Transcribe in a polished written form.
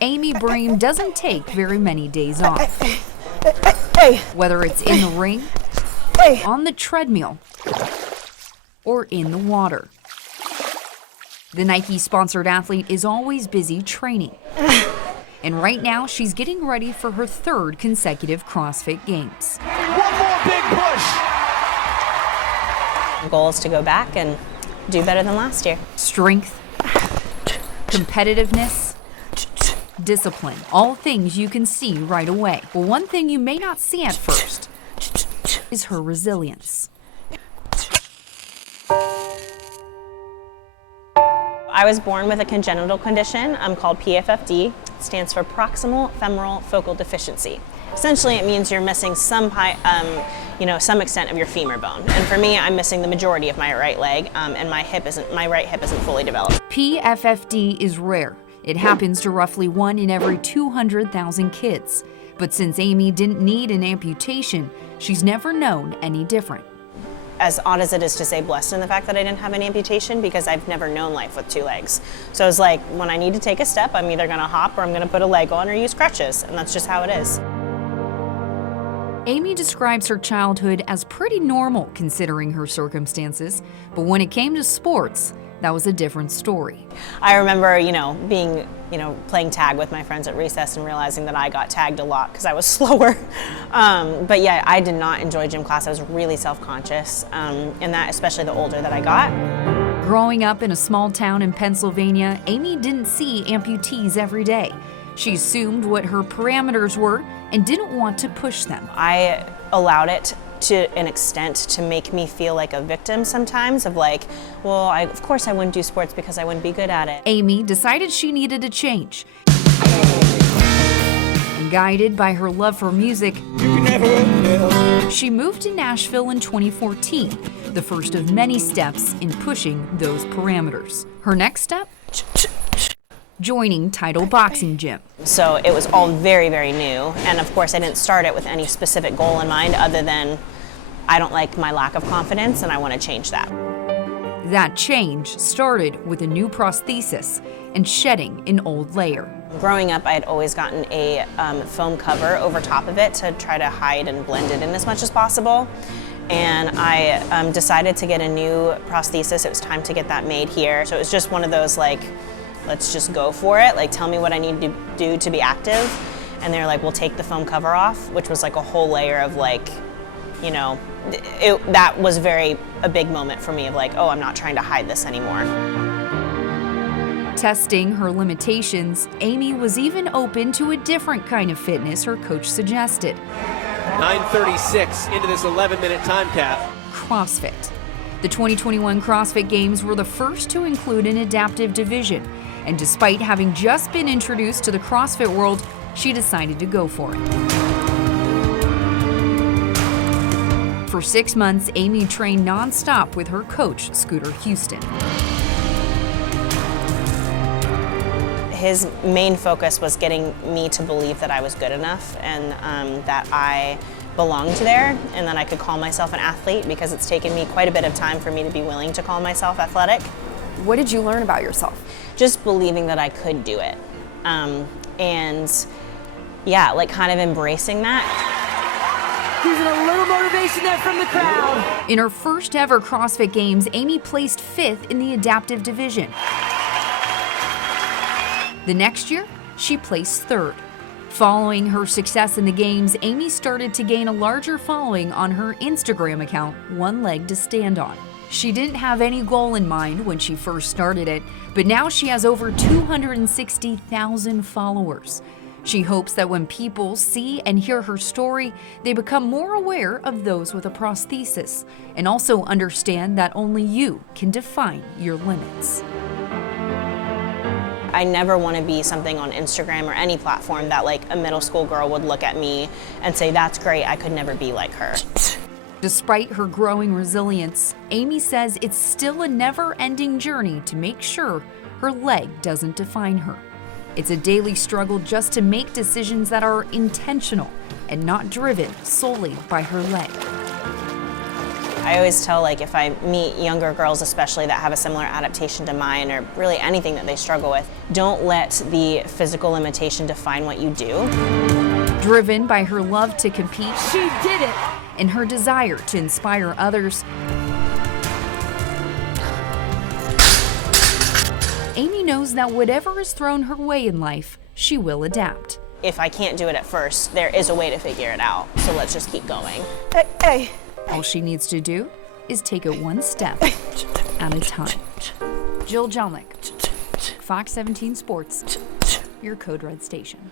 Amy Bream doesn't take very many days off. Whether it's in the ring, on the treadmill, or in the water. The Nike-sponsored athlete is always busy training. And right now, she's getting ready for her third consecutive CrossFit Games. One more big push! The goal is to go back and do better than last year. Strength, competitiveness, discipline, all things you can see right away. But one thing you may not see at first is her resilience. I was born with a congenital condition called PFFD. It stands for proximal femoral focal deficiency. Essentially, it means you're missing some extent of your femur bone. And for me, I'm missing the majority of my right leg, and my right hip isn't fully developed. PFFD is rare. It happens to roughly 1 in every 200,000 kids. But since Amy didn't need an amputation, she's never known any different. As odd as it is to say, blessed in the fact that I didn't have an amputation, because I've never known life with 2 legs. So it's like, when I need to take a step, I'm either gonna hop or I'm gonna put a leg on or use crutches, and that's just how it is. Amy describes her childhood as pretty normal considering her circumstances, but when it came to sports, that was a different story. I remember, playing tag with my friends at recess and realizing that I got tagged a lot because I was slower. But yeah, I did not enjoy gym class. I was really self-conscious, and that especially the older that I got. Growing up in a small town in Pennsylvania, Amy didn't see amputees every day. She assumed what her parameters were and didn't want to push them. I allowed it to an extent to make me feel like a victim sometimes of like, well, of course I wouldn't do sports because I wouldn't be good at it. Amy decided she needed a change. And guided by her love for music, she moved to Nashville in 2014, the first of many steps in pushing those parameters. Her next step? Joining Title Boxing Gym. So it was all very, very new. And of course I didn't start it with any specific goal in mind other than I don't like my lack of confidence and I want to change that. That change started with a new prosthesis and shedding an old layer. Growing up, I had always gotten a foam cover over top of it to try to hide and blend it in as much as possible. And I decided to get a new prosthesis. It was time to get that made here. So it was just one of those like, let's just go for it. Like, tell me what I need to do to be active. And they're like, we'll take the foam cover off, which was like a whole layer of like, that was a big moment for me of like, oh, I'm not trying to hide this anymore. Testing her limitations, Amy was even open to a different kind of fitness her coach suggested. 9:36 into this 11-minute time cap. CrossFit. The 2021 CrossFit Games were the first to include an adaptive division. And despite having just been introduced to the CrossFit world, she decided to go for it. For 6 months, Amy trained nonstop with her coach, Scooter Houston. His main focus was getting me to believe that I was good enough and that I belonged there and that I could call myself an athlete, because it's taken me quite a bit of time for me to be willing to call myself athletic. What did you learn about yourself? Just believing that I could do it. And yeah, like kind of embracing that. Using a little motivation there from the crowd. In her first ever CrossFit Games, Amy placed 5th in the adaptive division. The next year, she placed 3rd. Following her success in the Games, Amy started to gain a larger following on her Instagram account, One Leg to Stand On. She didn't have any goal in mind when she first started it, but now she has over 260,000 followers. She hopes that when people see and hear her story, they become more aware of those with a prosthesis and also understand that only you can define your limits. I never want to be something on Instagram or any platform that like a middle school girl would look at me and say, that's great, I could never be like her. Despite her growing resilience, Amy says it's still a never-ending journey to make sure her leg doesn't define her. It's a daily struggle just to make decisions that are intentional and not driven solely by her leg. I always tell, like, if I meet younger girls especially that have a similar adaptation to mine, or really anything that they struggle with, don't let the physical limitation define what you do. Driven by her love to compete She did it. and her desire to inspire others, Amy knows that whatever is thrown her way in life, she will adapt. If I can't do it at first, there is a way to figure it out, so let's just keep going. Hey. All she needs to do is take it one step at a time. Jill Jelnick, Fox 17 Sports, your Code Red station.